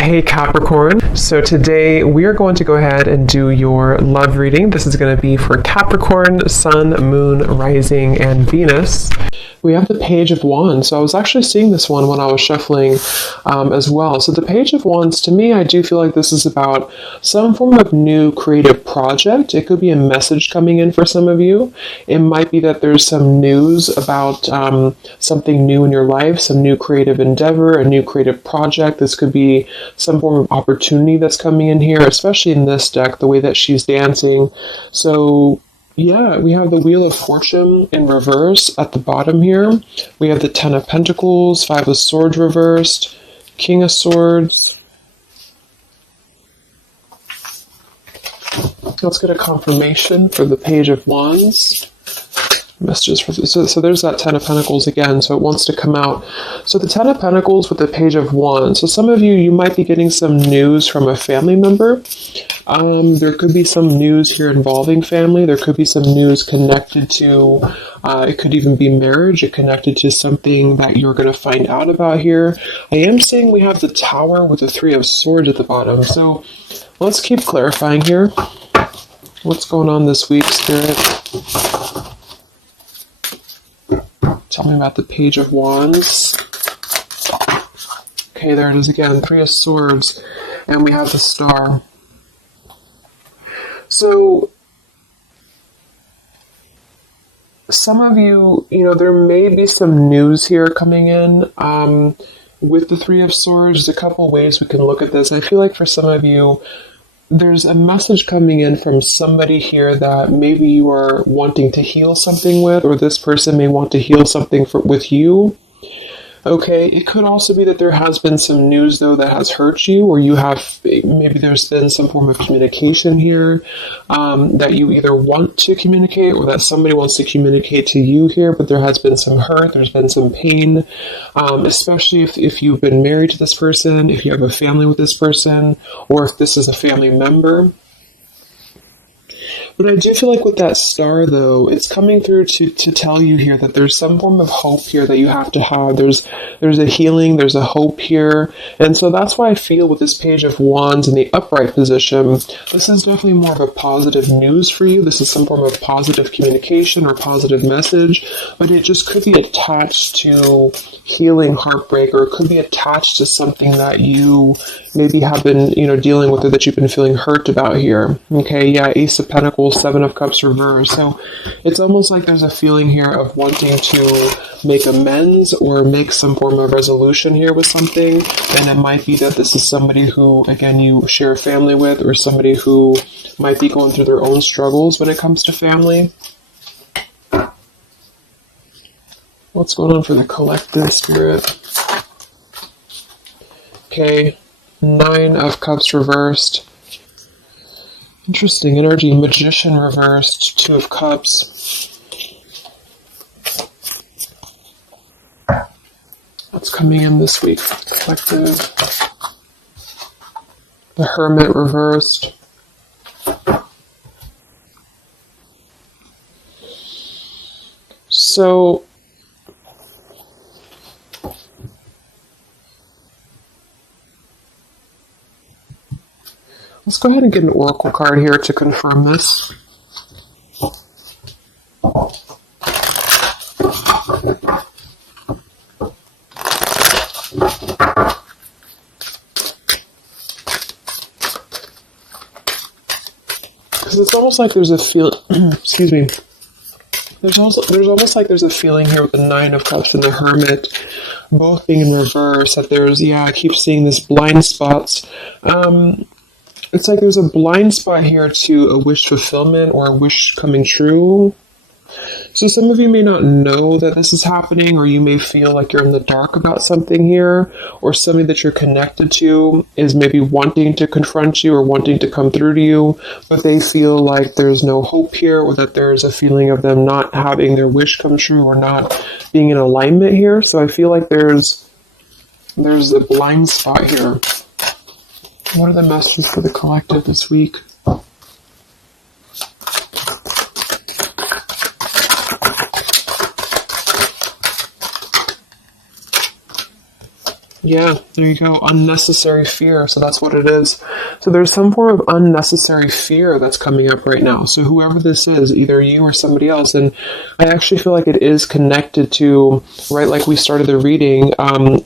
Hey Capricorn, so today we are going to go ahead and do your love reading. This is going to be for Capricorn, Sun, Moon, Rising, and Venus. We have the Page of Wands. So I was actually seeing this one when I was shuffling as well. So the Page of Wands, to me, I do feel like this is about some form of new creative project. It could be a message coming in for some of you. It might be that there's some news about something new in your life, some new creative endeavor, a new creative project. This could be some form of opportunity that's coming in here, especially in this deck, the way that she's dancing. So yeah, we have the Wheel of Fortune in reverse at the bottom here. We have the Ten of Pentacles, Five of Swords reversed, King of Swords. Let's get a confirmation for the Page of Wands. Messages for so there's that Ten of Pentacles again, so it wants to come out. So the Ten of Pentacles with the Page of Wands. So some of you might be getting some news from a family member. There could be some news here involving family. There could be some news connected to, it could even be marriage. It connected to something that you're going to find out about here. I am saying we have the Tower with the Three of Swords at the bottom. So let's keep clarifying here. What's going on this week, Spirit? Tell me about the Page of Wands. Okay, there it is again. Three of Swords. And we have the Star. So, some of you, there may be some news here coming in. With the Three of Swords, there's a couple ways we can look at this. I feel like for some of you, there's a message coming in from somebody here that maybe you are wanting to heal something with, or this person may want to heal something with you. Okay, it could also be that there has been some news, though, that has hurt you, or maybe there's been some form of communication here that you either want to communicate or that somebody wants to communicate to you here, but there has been some hurt, there's been some pain, especially if you've been married to this person, if you have a family with this person, or if this is a family member. But I do feel like with that Star, though, it's coming through to tell you here that there's some form of hope here that you have to have. There's a healing, there's a hope here. And so that's why I feel with this Page of Wands in the upright position, this is definitely more of a positive news for you. This is some form of positive communication or positive message, but it just could be attached to healing heartbreak, or it could be attached to something that you maybe have been, dealing with, or that you've been feeling hurt about here. Okay, yeah, Ace of Pentacles, Seven of Cups reversed. So it's almost like there's a feeling here of wanting to make amends or make some form of resolution here with something. And it might be that this is somebody who, again, you share a family with, or somebody who might be going through their own struggles when it comes to family. What's going on for the collective, Spirit? Okay, Nine of Cups reversed. Interesting energy. Magician reversed. Two of Cups. What's coming in this week? Collective. The Hermit reversed. So let's go ahead and get an oracle card here to confirm this. Because it's almost like there's a feel. Excuse me. There's almost like there's a feeling here with the Nine of Cups and the Hermit, both being in reverse. That I keep seeing this blind spots. It's like there's a blind spot here to a wish fulfillment or a wish coming true. So some of you may not know that this is happening, or you may feel like you're in the dark about something here, or somebody that you're connected to is maybe wanting to confront you or wanting to come through to you, but they feel like there's no hope here, or that there's a feeling of them not having their wish come true or not being in alignment here. So I feel like there's a blind spot here. What are the messages for the collective this week? Yeah, there you go. Unnecessary fear. So that's what it is. So there's some form of unnecessary fear that's coming up right now. So whoever this is, either you or somebody else, and I actually feel like it is connected to, right, like we started the reading,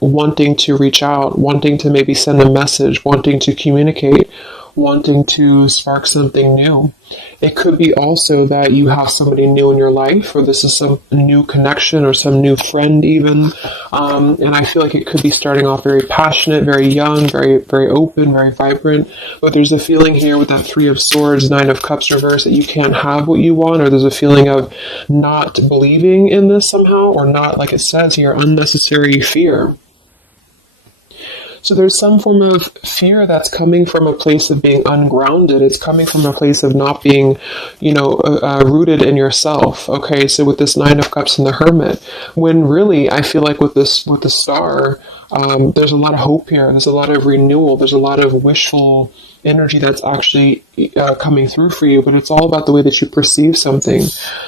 wanting to reach out, wanting to maybe send a message, wanting to communicate, wanting to spark something new. It could be also that you have somebody new in your life, or this is some new connection or some new friend even. And I feel like it could be starting off very passionate, very young, very, very open, very vibrant. But there's a feeling here with that Three of Swords, Nine of Cups reverse, that you can't have what you want, or there's a feeling of not believing in this somehow, or not, like it says here, unnecessary fear. So there's some form of fear that's coming from a place of being ungrounded. It's coming from a place of not being, rooted in yourself. Okay, so with this Nine of Cups and the Hermit, when really I feel like with the Star, there's a lot of hope here. There's a lot of renewal. There's a lot of wishful energy that's actually coming through for you, but it's all about the way that you perceive something.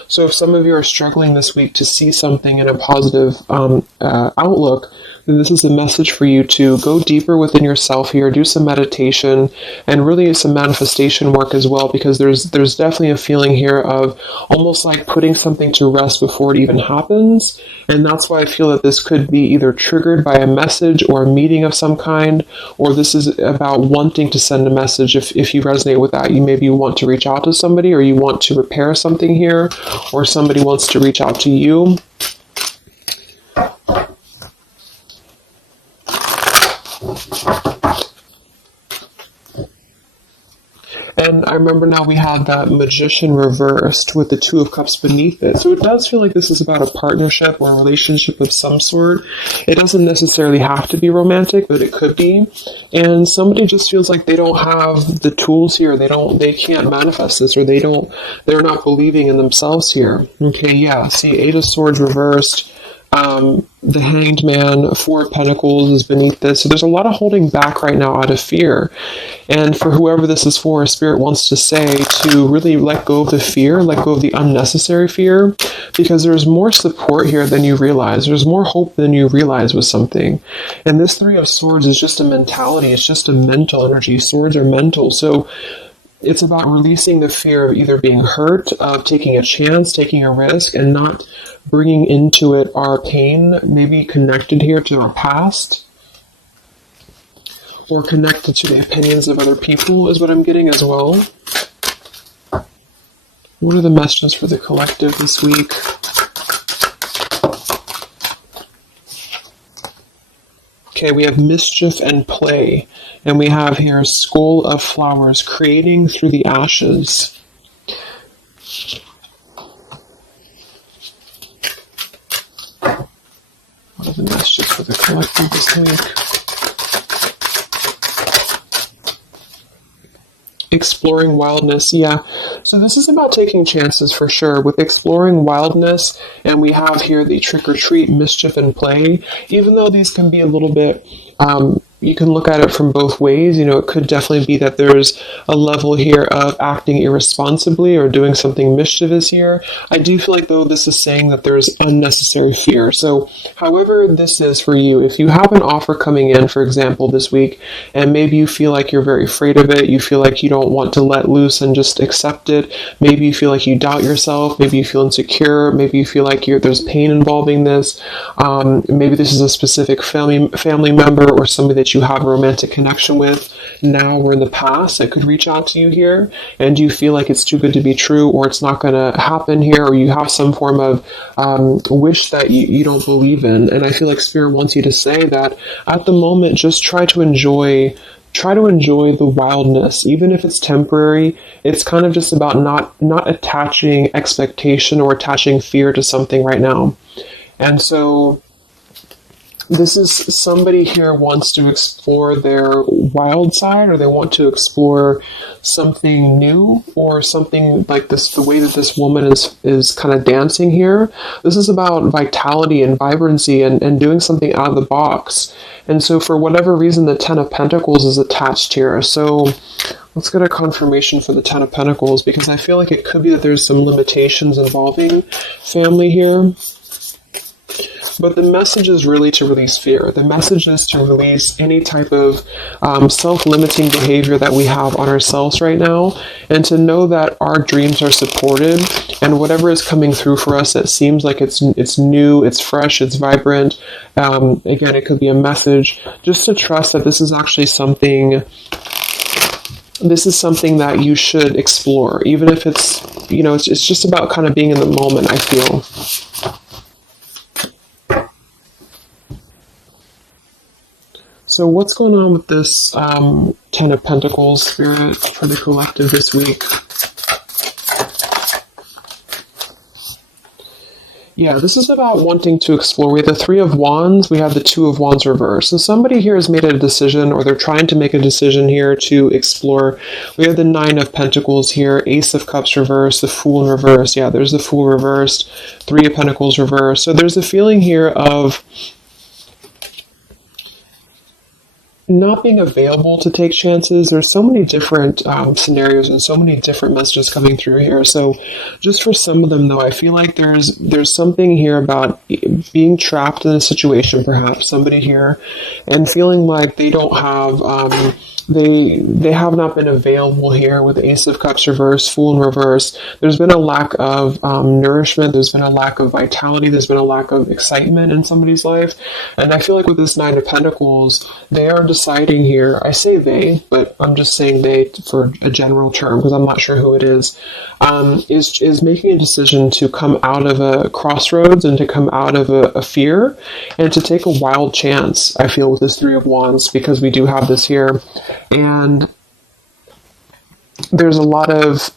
So if some of you are struggling this week to see something in a positive outlook, then this is a message for you to go deeper within yourself here, do some meditation, and really some manifestation work as well, because there's definitely a feeling here of almost like putting something to rest before it even happens. And that's why I feel that this could be either triggered by a message or a meeting of some kind, or this is about wanting to send a message. If you resonate with that, you want to reach out to somebody, or you want to repair something here, or somebody wants to reach out to you. And I remember now we had that Magician reversed with the Two of Cups beneath it. So it does feel like this is about a partnership or a relationship of some sort. It doesn't necessarily have to be romantic, but it could be. And somebody just feels like they don't have the tools here. They can't manifest this, or they're not believing in themselves here. Okay, yeah. See, Eight of Swords reversed. The Hanged Man, Four of Pentacles is beneath this. So there's a lot of holding back right now out of fear. And for whoever this is for, Spirit wants to say to really let go of the fear, let go of the unnecessary fear, because there's more support here than you realize. There's more hope than you realize with something. And this Three of Swords is just a mentality. It's just a mental energy. Swords are mental. So it's about releasing the fear of either being hurt, of taking a chance, taking a risk, and not bringing into it our pain, maybe connected here to our past, or connected to the opinions of other people is what I'm getting as well. What are the messages for the collective this week? Okay, we have mischief and play, and we have here Skull of Flowers, creating through the ashes. What are the messages for the collective this week? Exploring wildness, yeah. So this is about taking chances for sure with exploring wildness, and we have here the trick or treat, mischief and play. Even though these can be a little bit, you can look at it from both ways. It could definitely be that there's a level here of acting irresponsibly or doing something mischievous here. I do feel like, though, this is saying that there's unnecessary fear. So however this is for you, if you have an offer coming in, for example, this week, and maybe you feel like you're very afraid of it, you feel like you don't want to let loose and just accept it, maybe you feel like you doubt yourself, maybe you feel insecure, maybe you feel like there's pain involving this, maybe this is a specific family member or somebody that you have a romantic connection with now or in the past that could reach out to you here, and you feel like it's too good to be true, or it's not going to happen here, or you have some form of wish that you don't believe in. And I feel like Spirit wants you to say that at the moment, just try to enjoy the wildness, even if it's temporary. It's kind of just about not attaching expectation or attaching fear to something right now. And so this is somebody here wants to explore their wild side, or they want to explore something new, or something like this, the way that this woman is kind of dancing here. This is about vitality and vibrancy and doing something out of the box. And so for whatever reason, the Ten of Pentacles is attached here. So let's get a confirmation for the Ten of Pentacles, because I feel like it could be that there's some limitations involving family here. But the message is really to release fear. The message is to release any type of self-limiting behavior that we have on ourselves right now, and to know that our dreams are supported, and whatever is coming through for us that seems like it's new, it's fresh, it's vibrant. Again, it could be a message. Just to trust that this is actually something. This is something that you should explore, even if it's, it's just about kind of being in the moment, I feel. So what's going on with this Ten of Pentacles spirit for the collective this week? Yeah, this is about wanting to explore. We have the Three of Wands, we have the Two of Wands reverse. So somebody here has made a decision, or they're trying to make a decision here to explore. We have the Nine of Pentacles here, Ace of Cups reverse, the Fool in reverse. Yeah, there's the Fool reversed, Three of Pentacles reverse. So there's a feeling here of not being available to take chances. There's so many different scenarios and so many different messages coming through here. So just for some of them, though, I feel like there's something here about being trapped in a situation, perhaps somebody here, and feeling like they don't have they have not been available here with Ace of Cups reverse, Fool in reverse. There's been a lack of nourishment. There's been a lack of vitality. There's been a lack of excitement in somebody's life. And I feel like with this Nine of Pentacles, they are deciding here, I say they, but I'm just saying they for a general term because I'm not sure who it is making a decision to come out of a crossroads and to come out of a fear and to take a wild chance, I feel, with this Three of Wands, because we do have this here. And there's a lot of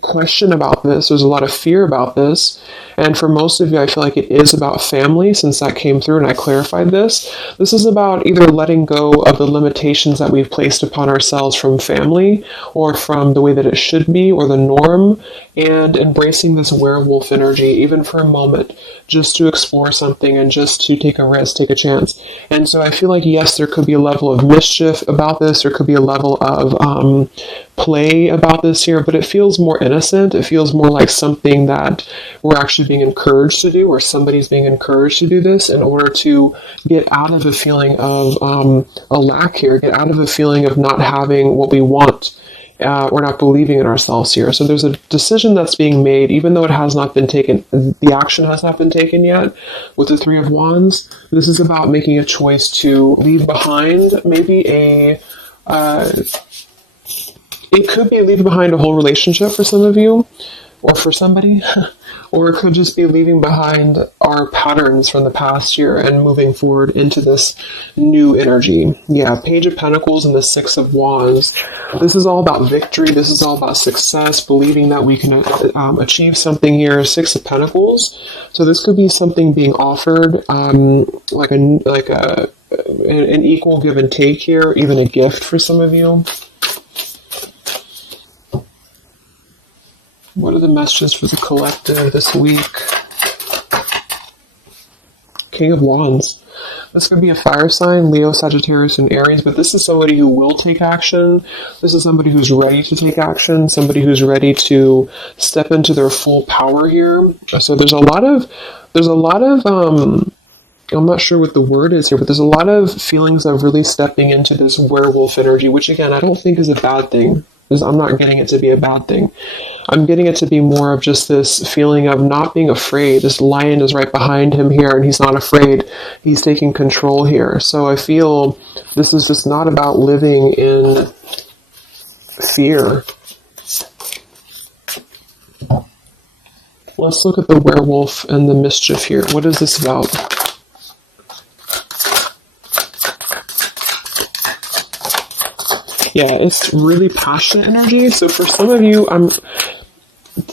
question about this. There's a lot of fear about this. And for most of you, I feel like it is about family, since that came through and I clarified this. This is about either letting go of the limitations that we've placed upon ourselves from family or from the way that it should be or the norm, and embracing this werewolf energy, even for a moment, just to explore something and just to take a risk, take a chance. And so I feel like, yes, there could be a level of mischief about this. There could be a level of play about this here, but it feels more innocent. It feels more like something that we're actually being encouraged to do, or somebody's being encouraged to do this in order to get out of a feeling of a lack here, get out of a feeling of not having what we want. Or not believing in ourselves here. So there's a decision that's being made, even though it has not been taken, the action has not been taken yet with the Three of Wands. This is about making a choice to leave behind maybe it could be leaving behind a whole relationship for some of you, or for somebody, or it could just be leaving behind our patterns from the past year and moving forward into this new energy. Yeah, Page of Pentacles and the Six of Wands. This is all about victory. This is all about success, believing that we can achieve something here. Six of Pentacles. So this could be something being offered, like an equal give and take here, even a gift for some of you. What are the messages for the collective this week? King of Wands. This could be a fire sign, Leo, Sagittarius, and Aries, but this is somebody who will take action. This is somebody who's ready to take action, somebody who's ready to step into their full power here. So there's a lot of I'm not sure what the word is here, but there's a lot of feelings of really stepping into this werewolf energy, which again, I don't think is a bad thing. I'm not getting it to be a bad thing. I'm getting it to be more of just this feeling of not being afraid. This lion is right behind him here, and he's not afraid. He's taking control here. So I feel this is just not about living in fear. Let's look at the werewolf and the mischief here. What is this about? Yeah, it's really passionate energy. So for some of you,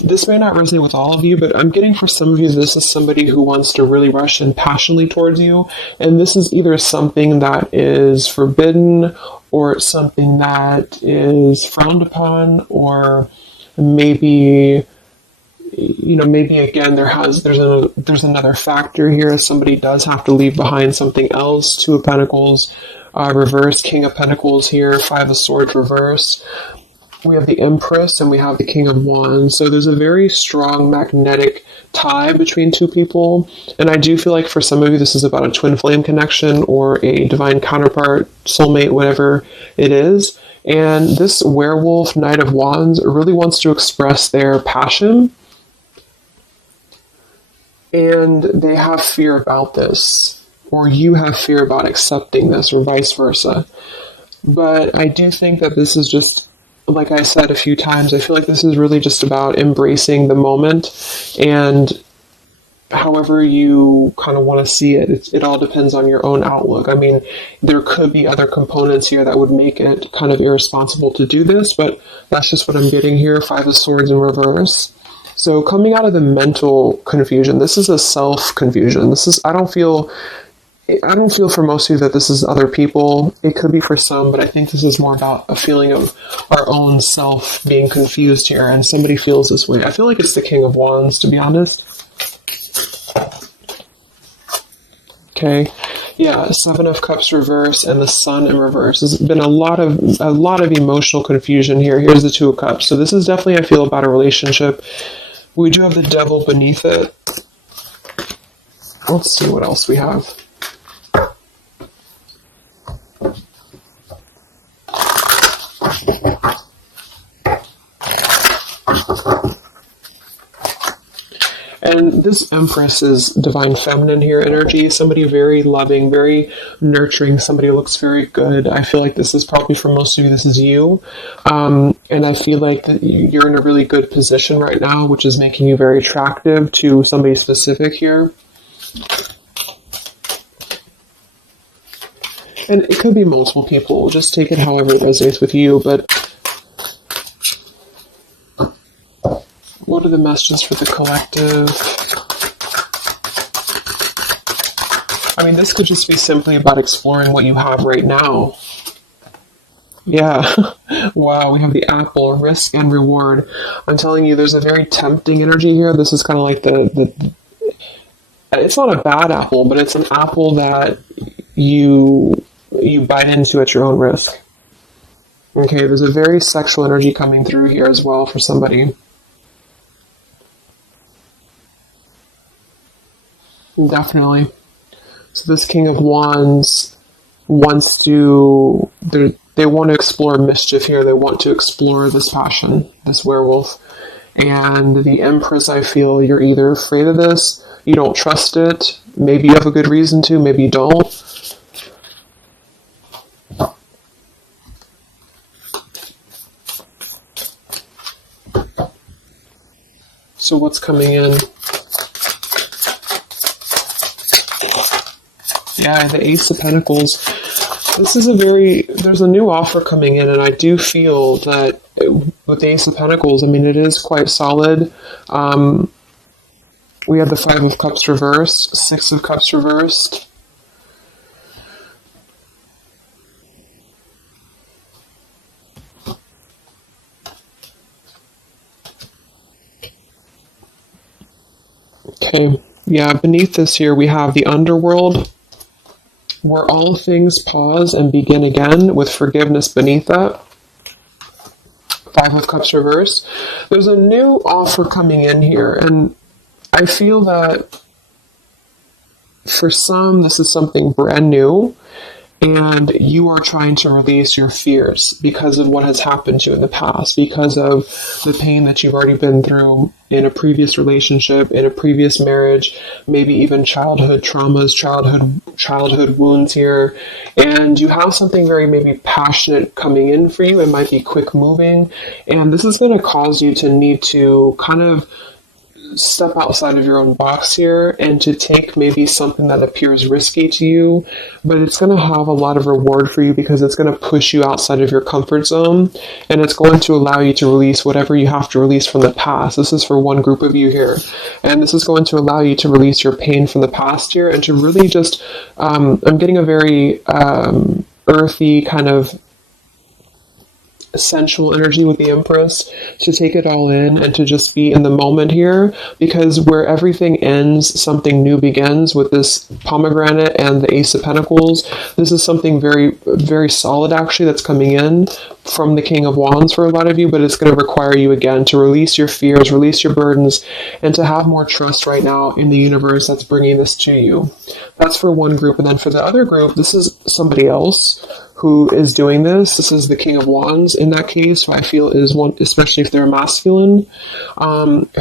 this may not resonate with all of you, but I'm getting for some of you, this is somebody who wants to really rush in passionately towards you. And this is either something that is forbidden, or it's something that is frowned upon, or maybe, maybe again, there's another factor here. Somebody does have to leave behind something else. Two of Pentacles. Reverse, King of Pentacles here, Five of Swords reverse. we have the Empress and we have the King of Wands. So there's a very strong magnetic tie between two people. And I do feel like for some of you, this is about a twin flame connection or a divine counterpart, soulmate, whatever it is. And this werewolf, Knight of Wands, really wants to express their passion. And they have fear about this, or you have fear about accepting this, or vice versa. But I do think that this is just, like I said a few times, I feel like this is really just about embracing the moment, and however you kind of want to see it, it all depends on your own outlook. I mean, there could be other components here that would make it kind of irresponsible to do this, but that's just what I'm getting here. Five of Swords in reverse. So coming out of the mental confusion, this is a self-confusion. I don't feel for most of you that this is other people. It could be for some, but I think this is more about a feeling of our own self being confused here, and somebody feels this way. I feel like it's the King of Wands, to be honest. Okay. Yeah, Seven of Cups reverse and the Sun in reverse. There's been a lot of emotional confusion here. Here's the Two of Cups. So this is definitely, I feel, about a relationship. We do have the Devil beneath it. Let's see what else we have. And this Empress is divine feminine here energy. Somebody very loving, very nurturing. Somebody who looks very good. I feel like this is probably for most of you, this is you. And I feel like that you're in a really good position right now, which is making you very attractive to somebody specific here. And it could be multiple people. Just take it however it resonates with you. But what are the messages for the collective? I mean, this could just be simply about exploring what you have right now. Yeah. Wow, we have the apple, risk and reward. I'm telling you, there's a very tempting energy here. This is kind of like the it's not a bad apple, but it's an apple that you bite into at your own risk. Okay, there's a very sexual energy coming through here as well for somebody. Definitely. So this King of Wands wants to, they want to explore mischief here. They want to explore this passion, this werewolf. And the Empress, I feel you're either afraid of this, you don't trust it, maybe you have a good reason to, maybe you don't. So what's coming in? Yeah, the Ace of Pentacles. This is there's a new offer coming in, and I do feel that with the Ace of Pentacles, I mean, it is quite solid. We have the Five of Cups reversed, Six of Cups reversed. Okay, yeah, beneath this here we have the Underworld, where all things pause and begin again, with forgiveness beneath that. Five of Cups reversed. There's a new offer coming in here, and I feel that for some, this is something brand new, and you are trying to release your fears because of what has happened to you in the past, because of the pain that you've already been through in a previous relationship, in a previous marriage, maybe even childhood traumas, childhood wounds here. And you have something very maybe passionate coming in for you. It might be quick moving. And this is going to cause you to need to kind of step outside of your own box here and to take maybe something that appears risky to you, but it's going to have a lot of reward for you because it's going to push you outside of your comfort zone, and it's going to allow you to release whatever you have to release from the past. This is for one group of you here, and this is going to allow you to release your pain from the past here and to really just I'm getting a very earthy kind of sensual energy with the Empress, to take it all in and to just be in the moment here, because where everything ends, something new begins with this pomegranate and the Ace of Pentacles. This is something very, very solid actually that's coming in from the King of Wands for a lot of you, but it's going to require you again to release your fears, release your burdens, and to have more trust right now in the universe that's bringing this to you. That's for one group. And then for the other group, this is somebody else who is doing this. This is the King of Wands in that case, who I feel is one, especially if they're masculine,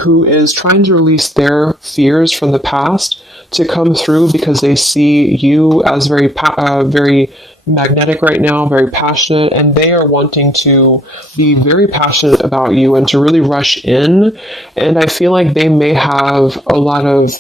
who is trying to release their fears from the past to come through because they see you as very, very magnetic right now, very passionate, and they are wanting to be very passionate about you and to really rush in. And I feel like they may have a lot of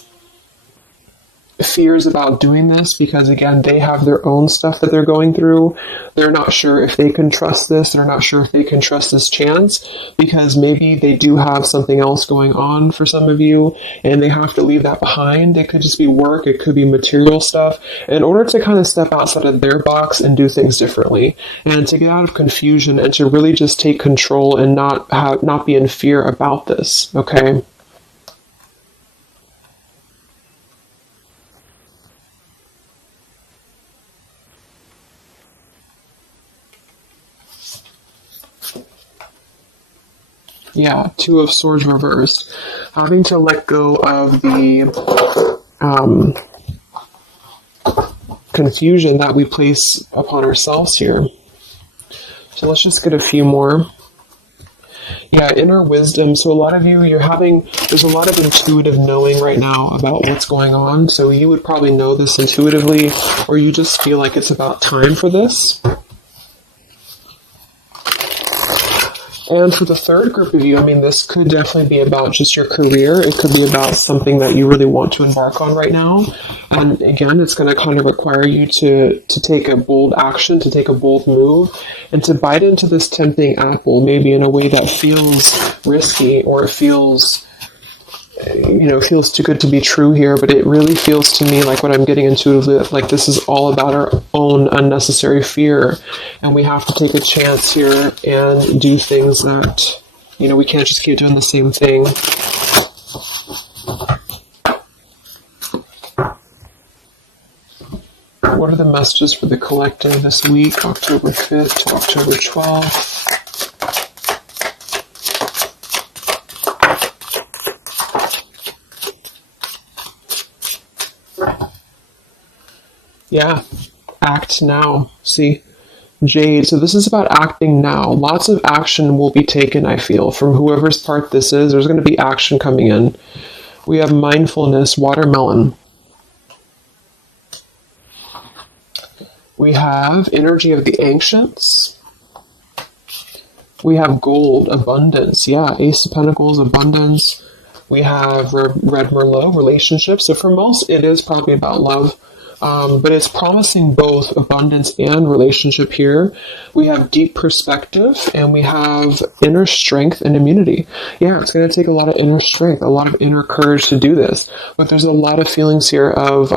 fears about doing this because, again, they have their own stuff that they're going through. They're not sure if they can trust this. They're not sure if they can trust this chance because maybe they do have something else going on for some of you and they have to leave that behind. It could just be work. It could be material stuff in order to kind of step outside of their box and do things differently and to get out of confusion and to really just take control and not be in fear about this. Okay. Yeah, Two of Swords reversed. Having to let go of the confusion that we place upon ourselves here. So let's just get a few more. Yeah, inner wisdom. So a lot of you, there's a lot of intuitive knowing right now about what's going on. So you would probably know this intuitively, or you just feel like it's about time for this. And for the third group of you, I mean, this could definitely be about just your career. It could be about something that you really want to embark on right now. And again, it's going to kind of require you to take a bold action, to take a bold move, and to bite into this tempting apple, maybe in a way that feels risky or it feels too good to be true here, but it really feels to me like what I'm getting intuitively, like this is all about our own unnecessary fear, and we have to take a chance here and do things that, we can't just keep doing the same thing. What are the messages for the collective this week, October 5th to October 12th? Yeah, act now. See, Jade. So this is about acting now. Lots of action will be taken, I feel, from whoever's part this is. There's going to be action coming in. We have mindfulness, watermelon. We have energy of the ancients. We have gold, abundance. Yeah, Ace of Pentacles, abundance. We have Red Merlot, relationships. So for most, it is probably about love. But it's promising both abundance and relationship here. We have deep perspective and we have inner strength and immunity. Yeah, it's going to take a lot of inner strength, a lot of inner courage to do this. But there's a lot of feelings here of,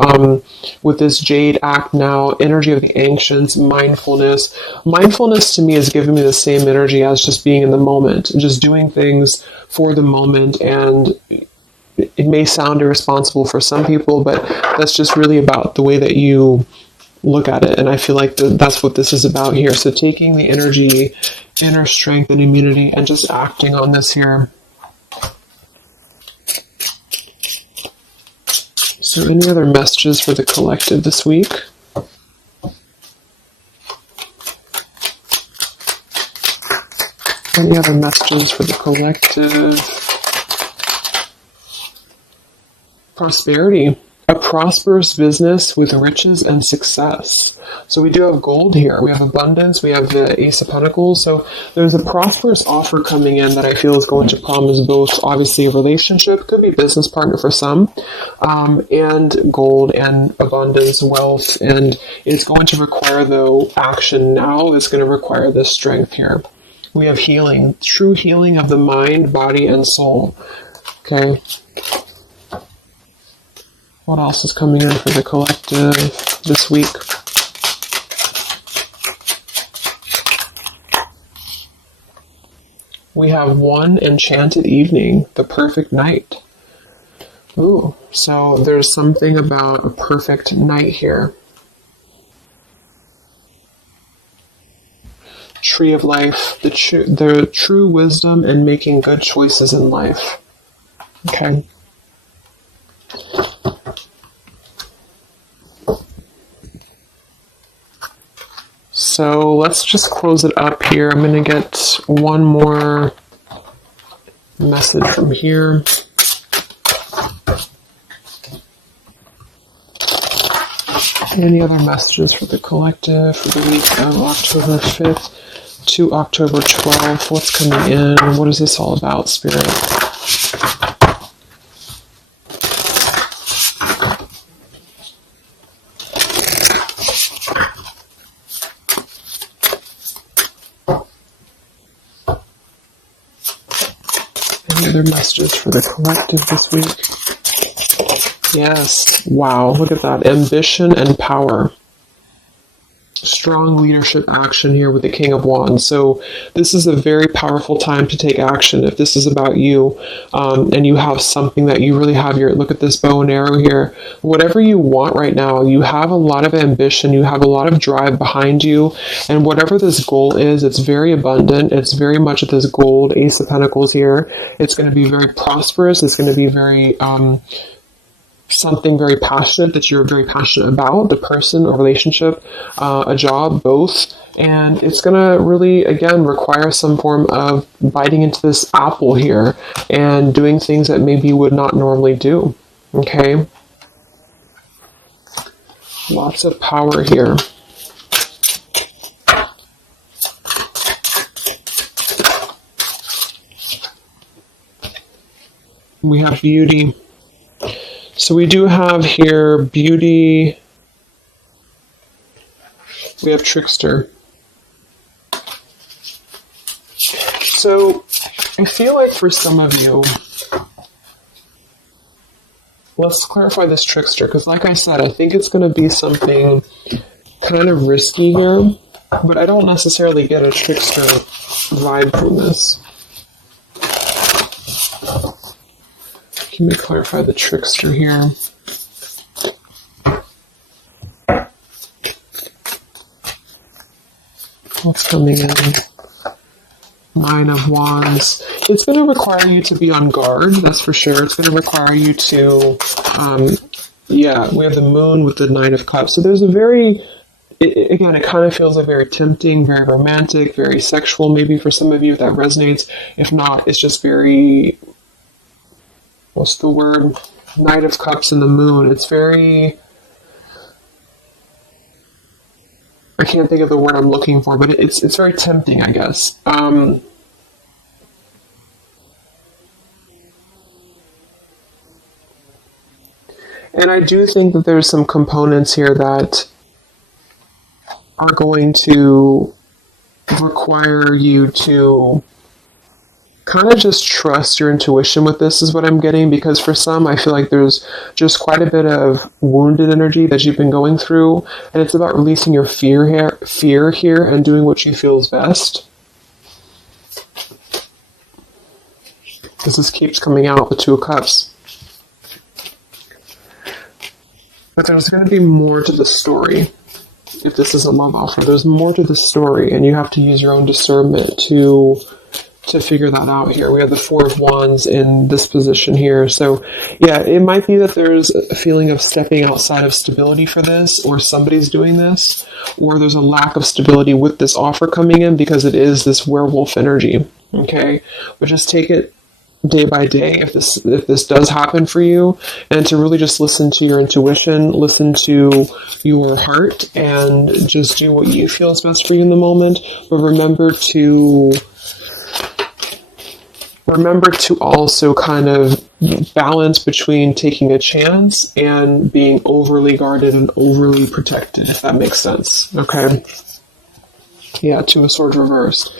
with this Jade, act now, energy of the ancients, mindfulness. Mindfulness to me is giving me the same energy as just being in the moment, just doing things for the moment. And it may sound irresponsible for some people, but that's just really about the way that you look at it. And I feel like that's what this is about here. So taking the energy, inner strength and immunity and just acting on this here. So any other messages for the collective this week? Any other messages for the collective? Prosperity, a prosperous business with riches and success. So we do have gold here. We have abundance. We have the Ace of Pentacles. So there's a prosperous offer coming in that I feel is going to promise both, obviously, a relationship, could be business partner for some, and gold and abundance, wealth. And it's going to require, though, action now. It's going to require this strength here. We have healing, true healing of the mind, body, and soul. Okay. What else is coming in for the collective this week? We have one enchanted evening, the perfect night. Ooh, so there's something about a perfect night here. Tree of life, the true wisdom and making good choices in life. Okay. So let's just close it up here. I'm going to get one more message from here. Any other messages for the collective for the week of October 5th to October 12th? What's coming in? What is this all about, Spirit? Any other messages for the collective this week? Yes. Wow. Look at that. Ambition and power. Strong leadership action here with the King of Wands. So this is a very powerful time to take action. If this is about you, and you have something that you really have your, look at this bow and arrow here. Whatever you want right now, you have a lot of ambition. You have a lot of drive behind you. And whatever this goal is, it's very abundant. It's very much this gold Ace of Pentacles here. It's going to be very prosperous. It's going to be very, something very passionate that you're very passionate about, the person, a relationship, a job, both. And it's going to really, again, require some form of biting into this apple here and doing things that maybe you would not normally do. Okay? Lots of power here. We have beauty. So we do have here beauty. We have trickster. So I feel like for some of you, let's clarify this trickster, because like I said, I think it's going to be something kind of risky here, but I don't necessarily get a trickster vibe from this. Let me clarify the trickster here. What's coming in? Nine of Wands. It's going to require you to be on guard, that's for sure. It's going to require you to, we have the Moon with the Nine of Cups. So there's a very, again, it kind of feels like very tempting, very romantic, very sexual, maybe for some of you if that resonates. If not, it's just very, what's the word? Knight of Cups and the Moon. It's very, I can't think of the word I'm looking for, but it's very tempting, I guess. And I do think that there's some components here that are going to require you to kind of just trust your intuition with this, is what I'm getting, because for some, I feel like there's just quite a bit of wounded energy that you've been going through, and it's about releasing your fear here and doing what you feel is best. This keeps coming out, the Two of Cups. But there's going to be more to the story. If this is a love offer, there's more to the story, and you have to use your own discernment to figure that out here. We have the Four of Wands in this position here. So yeah, it might be that there's a feeling of stepping outside of stability for this, or somebody's doing this, or there's a lack of stability with this offer coming in because it is this werewolf energy. Okay, but just take it day by day if this does happen for you, and to really just listen to your intuition, listen to your heart, and just do what you feel is best for you in the moment. But remember to also kind of balance between taking a chance and being overly guarded and overly protected, if that makes sense. Okay. Yeah, Two of Swords reversed.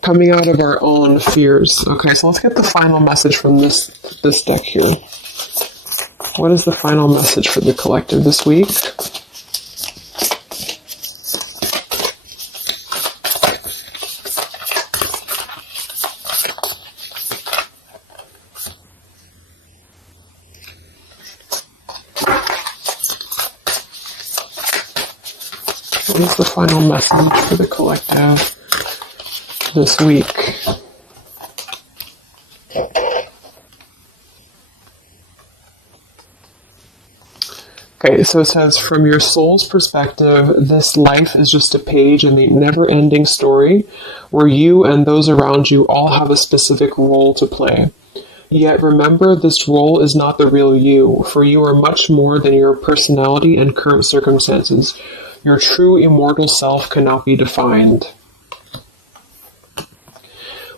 Coming out of our own fears. Okay, so let's get the final message from this deck here. What is the final message for the collective this week? what is the final message for the collective this week? Okay, so it says, from your soul's perspective, this life is just a page in the never-ending story where you and those around you all have a specific role to play. Yet remember, this role is not the real you, for you are much more than your personality and current circumstances. Your true immortal self cannot be defined.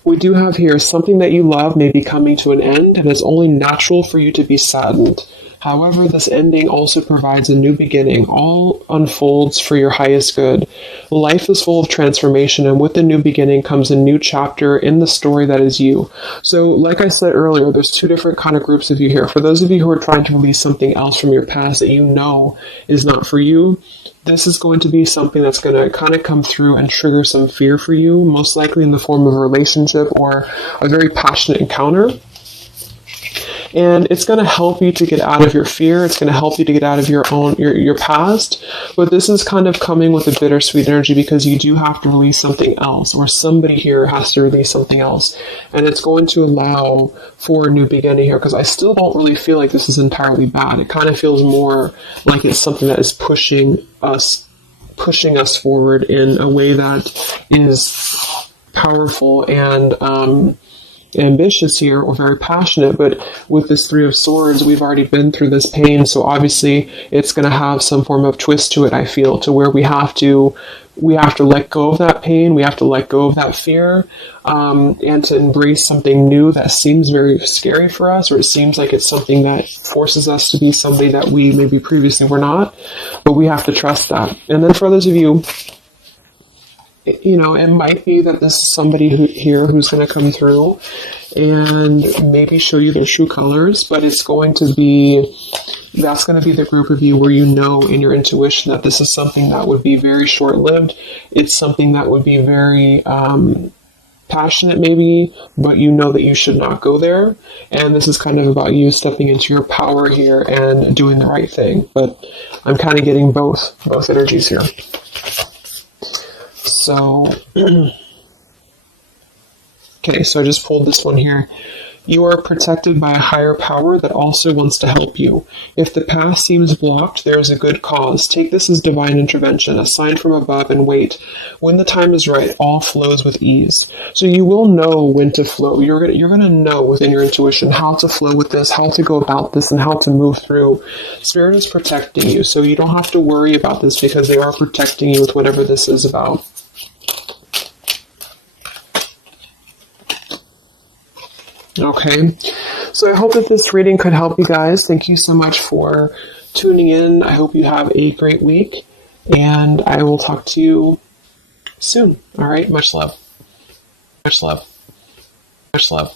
We do have here, something that you love may be coming to an end, and it's only natural for you to be saddened. However, this ending also provides a new beginning. All unfolds for your highest good. Life is full of transformation, and with the new beginning comes a new chapter in the story that is you. So, like I said earlier, there's two different kind of groups of you here. For those of you who are trying to release something else from your past that you know is not for you, this is going to be something that's going to kind of come through and trigger some fear for you, most likely in the form of a relationship or a very passionate encounter. And it's going to help you to get out of your fear. It's going to help you to get out of your past. But this is kind of coming with a bittersweet energy because you do have to release something else, or somebody here has to release something else. And it's going to allow for a new beginning here, because I still don't really feel like this is entirely bad. It kind of feels more like it's something that is pushing us forward in a way that is powerful and ambitious here, or very passionate. But with this Three of Swords, we've already been through this pain, so obviously it's going to have some form of twist to it, I feel, to where we have to let go of that pain, we have to let go of that fear, and to embrace something new that seems very scary for us, or it seems like it's something that forces us to be somebody that we maybe previously were not, but we have to trust that. And then for others of you, you know, it might be that this is somebody who's going to come through and maybe show you their true colors, but that's going to be the group of you where you know in your intuition that this is something that would be very short-lived. It's something that would be very passionate maybe, but you know that you should not go there. And this is kind of about you stepping into your power here and doing the right thing. But I'm kind of getting both energies here. So, okay, so I just pulled this one here. You are protected by a higher power that also wants to help you. If the path seems blocked, there is a good cause. Take this as divine intervention, a sign from above, and wait. When the time is right, all flows with ease. So you will know when to flow. You're going to know within your intuition how to flow with this, how to go about this, and how to move through. Spirit is protecting you, so you don't have to worry about this because they are protecting you with whatever this is about. Okay, so I hope that this reading could help you guys. Thank you so much for tuning in. I hope you have a great week, and I will talk to you soon. All right, much love. Much love. Much love.